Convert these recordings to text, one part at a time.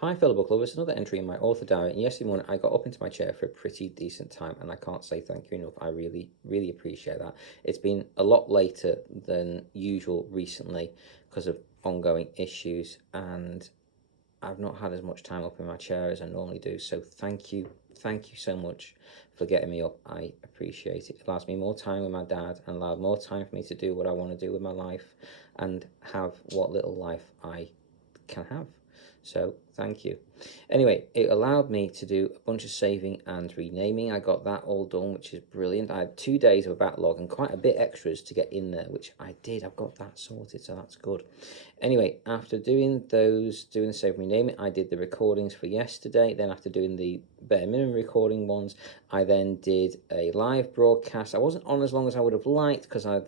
Hi fellow book lovers, another entry in my author diary, and yesterday morning I got up into my chair for a pretty decent time, and I can't say thank you enough. I really appreciate that. It's been a lot later than usual recently because of ongoing issues, and I've not had as much time up in my chair as I normally do, so thank you so much for getting me up. I appreciate it. It allows me more time with my dad and allowed more time for me to do what I want to do with my life and have what little life I can have. So thank you. Anyway, it allowed me to do a bunch of saving and renaming. I got that all done, which is brilliant. I had 2 days of a backlog and quite a bit extras to get in there, which I did. I've got that sorted, so that's good. Anyway, after doing the save and renaming, I did the recordings for yesterday. Then after doing the bare minimum recording ones, I then did a live broadcast. I wasn't on as long as I would have liked because I'd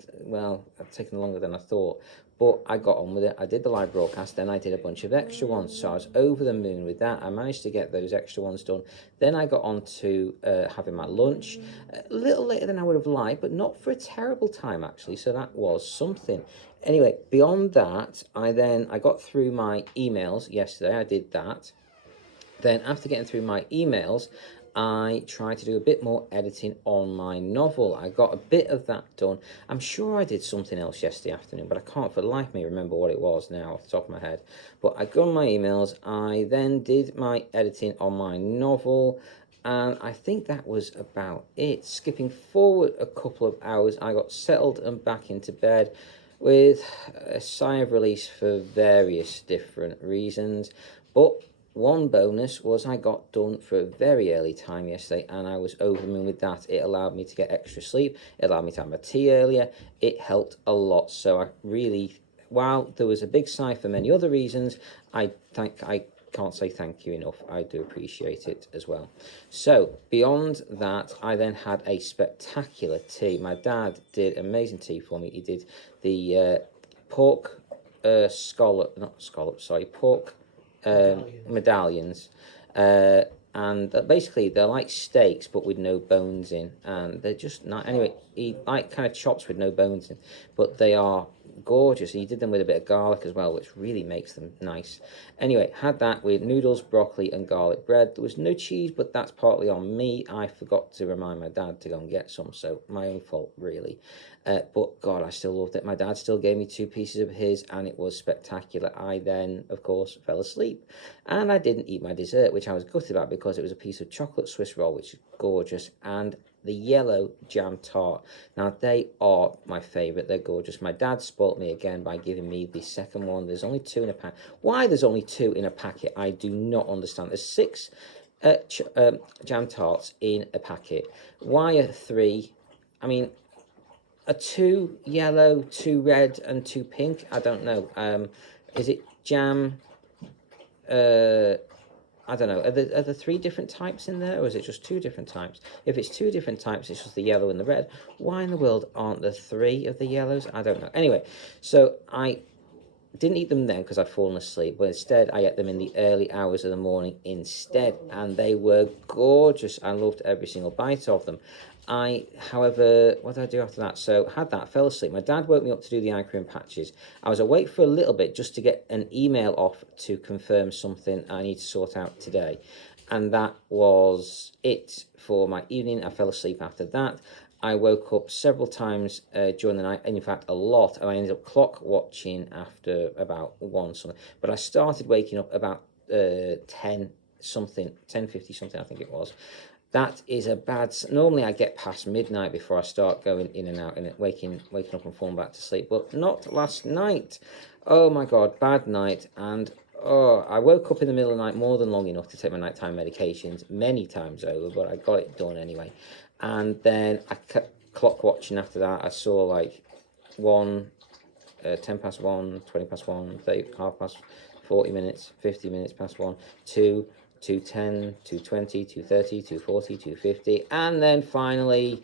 taken longer than I thought. But I got on with it. I did the live broadcast, then I did a bunch of extra ones. So I was over the moon with that. I managed to get those extra ones done. Then I got on to having my lunch. A little later than I would have liked, but not for a terrible time, actually. So that was something. Anyway, beyond that, I got through my emails yesterday. I did that. Then after getting through my emails, I tried to do a bit more editing on my novel. I got a bit of that done. I'm sure I did something else yesterday afternoon, but I can't for the life of me remember what it was now off the top of my head. But I got on my emails. I then did my editing on my novel, and I think that was about it. Skipping forward a couple of hours, I got settled and back into bed with a sigh of release for various different reasons. But one bonus was I got done for a very early time yesterday, and I was over the moon with that. It allowed me to get extra sleep. It allowed me to have my tea earlier. It helped a lot. So I really, while there was a big sigh for many other reasons, I can't say thank you enough. I do appreciate it as well. So beyond that, I then had a spectacular tea. My dad did amazing tea for me. He did the pork pork medallions, and basically they're like steaks but with no bones in, and they're just not, anyway, he like kind of chops with no bones in, but they are gorgeous. He did them with a bit of garlic as well, which really makes them nice. Anyway, had that with noodles, broccoli and garlic bread. There was no cheese, but that's partly on me. I forgot to remind my dad to go and get some, so my own fault really. But God, I still loved it. My dad still gave me 2 pieces of his, and it was spectacular. I then, of course, fell asleep, and I didn't eat my dessert, which I was gutted about because it was a piece of chocolate Swiss roll, which is gorgeous, and the yellow jam tart. Now, they are my favourite. They're gorgeous. My dad spoilt me again by giving me the second one. There's only 2 in a pack. Why there's only 2 in a packet, I do not understand. There's 6 jam tarts in a packet. Why are 3? I mean, are 2 yellow, 2 red, and 2 pink? I don't know. Is it jam? I don't know. Are there 3 different types in there, or is it just 2 different types? If it's 2 different types, it's just the yellow and the red. Why in the world aren't there 3 of the yellows? I don't know. Anyway, so I didn't eat them then because I'd fallen asleep, but instead I ate them in the early hours of the morning instead, and they were gorgeous. I loved every single bite of them. However, what did I do after that? So had that, fell asleep. My dad woke me up to do the eye cream patches. I was awake for a little bit just to get an email off to confirm something I need to sort out today. And that was it for my evening. I fell asleep after that. I woke up several times during the night, and in fact a lot, and I ended up clock watching after about 1 something. But I started waking up about 10 something, 10:50 something I think it was. That is a bad. Normally I get past midnight before I start going in and out and waking up and falling back to sleep, but not last night. Oh my God, bad night. And I woke up in the middle of the night more than long enough to take my nighttime medications many times over, but I got it done anyway. And then I kept clock watching after that. I saw like 10 past 1, 20 past 1, 30, half past, 40 minutes, 50 minutes past 1, 2, 2:10, 2:20, 2:30, 2:40, 2:50, and then finally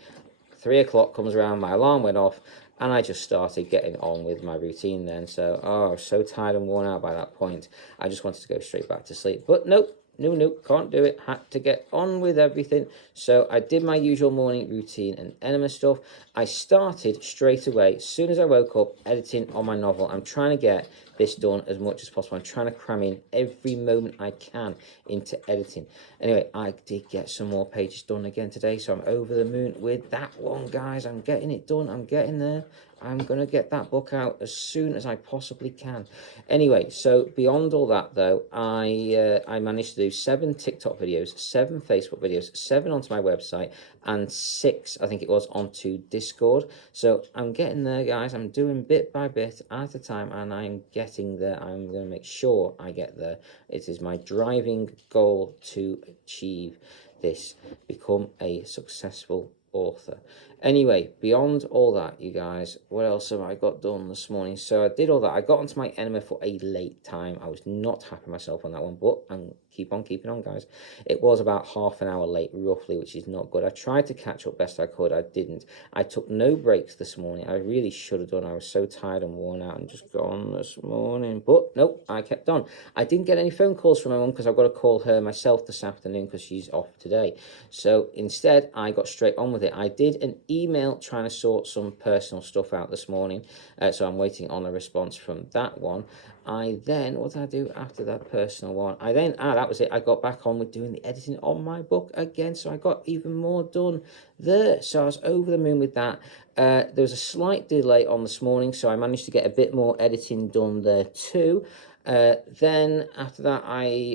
3 o'clock comes around, my alarm went off, and I just started getting on with my routine then. So, I was so tired and worn out by that point. I just wanted to go straight back to sleep. But nope, no, can't do it. Had to get on with everything. So I did my usual morning routine and enema stuff. I started straight away, as soon as I woke up, editing on my novel. I'm trying to get this done as much as possible. I'm trying to cram in every moment I can into editing. Anyway, I did get some more pages done again today, so I'm over the moon with that one, guys. I'm getting it done. I'm getting there. I'm going to get that book out as soon as I possibly can. Anyway, so beyond all that, though, I managed to do 7 TikTok videos, 7 Facebook videos, 7 onto my website, and 6, I think it was, onto Discord. So I'm getting there, guys. I'm doing bit by bit at a time, and I'm getting there. I'm going to make sure I get there. It is my driving goal to achieve this, become a successful author. Anyway, beyond all that, you guys, what else have I got done this morning? So I did all that. I got onto my enema for a late time. I was not happy myself on that one, but I'm keep on keeping on, guys. It was about half an hour late, roughly, which is not good. I tried to catch up best I could. I didn't. I took no breaks this morning. I really should have done. I was so tired and worn out and just gone this morning. But nope, I kept on. I didn't get any phone calls from my mum because I've got to call her myself this afternoon because she's off today. So instead, I got straight on with it. I did an email trying to sort some personal stuff out this morning. So I'm waiting on a response from that one. I then, what did I do after that personal one? That was it. I got back on with doing the editing on my book again. So I got even more done there. So I was over the moon with that. There was a slight delay on this morning, so I managed to get a bit more editing done there too. Then after that,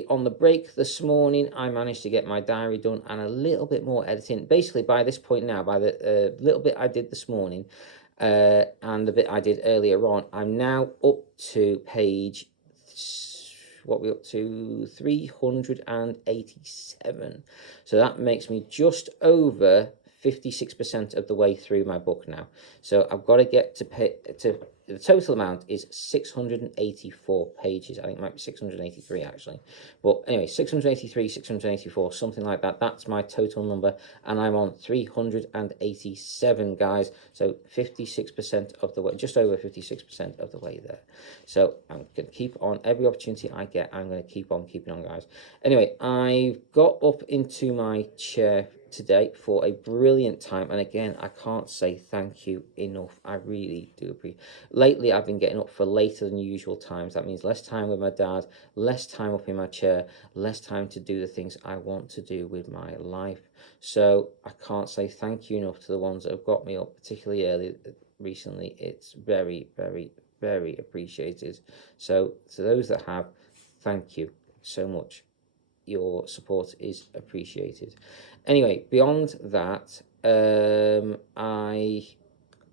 on the break this morning, I managed to get my diary done and a little bit more editing. Basically, by this point now, by the little bit I did this morning, and the bit I did earlier on, I'm now up to page, what we up to, 387. So that makes me just over 56% of the way through my book now. So I've got to get to the total amount is 684 pages. I think it might be 683 actually. But anyway, 683, 684, something like that. That's my total number. And I'm on 387, guys. So 56% of the way, just over 56% of the way there. So I'm going to keep on. Every opportunity I get, I'm going to keep on keeping on, guys. Anyway, I got up into my chair today for a brilliant time, and again, I can't say thank you enough. I really do appreciate. Lately I've been getting up for later than usual times. That means less time with my dad, less time up in my chair, less time to do the things I want to do with my life. So I can't say thank you enough to the ones that have got me up, particularly early recently. It's very, very, very appreciated. So to those that have, thank you so much. Your support is appreciated. Anyway, beyond that, I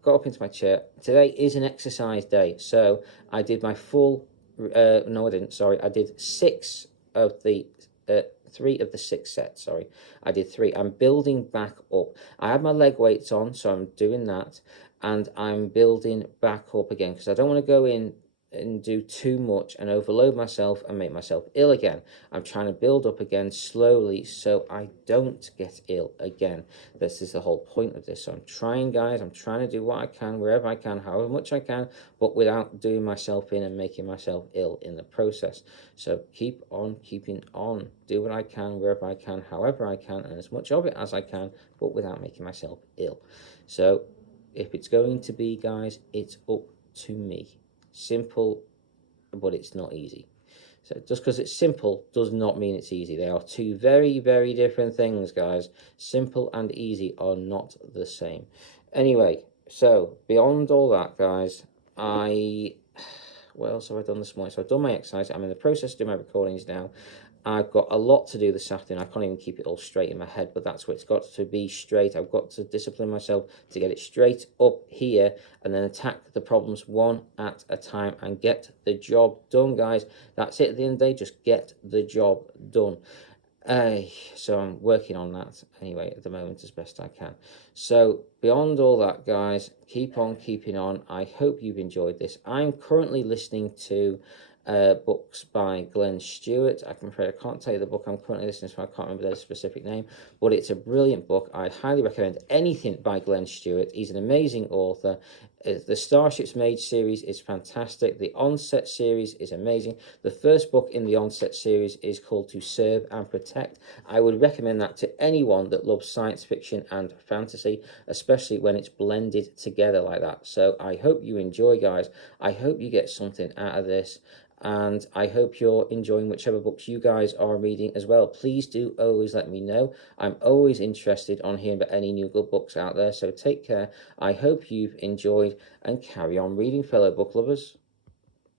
got up into my chair. Today is an exercise day, so I did my full. No, I didn't. Sorry, I did 6 of the 3 of the 6 sets. Sorry, I did 3. I'm building back up. I have my leg weights on, so I'm doing that, and I'm building back up again because I don't want to go in and do too much and overload myself and make myself ill again. I'm trying to build up again slowly so I don't get ill again. This is the whole point of this. So I'm trying, guys. I'm trying to do what I can, wherever I can, however much I can, but without doing myself in and making myself ill in the process. So keep on keeping on. Do what I can, wherever I can, however I can, and as much of it as I can, but without making myself ill. So if it's going to be, guys, it's up to me. Simple, but it's not easy. So just because it's simple does not mean it's easy. They are 2 very, very different things, guys. Simple and easy are not the same. Anyway, so beyond all that, guys, what else have I done this morning? So I've done my exercise. I'm in the process of doing my recordings now. I've got a lot to do this afternoon. I can't even keep it all straight in my head, but that's what it's got to be straight. I've got to discipline myself to get it straight up here and then attack the problems one at a time and get the job done, guys. That's it at the end of the day. Just get the job done. So I'm working on that anyway at the moment as best I can. So beyond all that, guys, keep on keeping on. I hope you've enjoyed this. I'm currently listening to books by Glenn Stewart. I'm afraid I can't tell you the book I'm currently listening to. I can't remember their specific name, but it's a brilliant book. I highly recommend anything by Glenn Stewart. He's an amazing author. The Starships Mage series is fantastic. The Onset series is amazing. The first book in the Onset series is called To Serve and Protect. I would recommend that to anyone that loves science fiction and fantasy, especially when it's blended together like that. So I hope you enjoy, guys. I hope you get something out of this. And I hope you're enjoying whichever books you guys are reading as well. Please do always let me know. I'm always interested on hearing about any new good books out there. So take care. I hope you've enjoyed and carry on reading, fellow book lovers.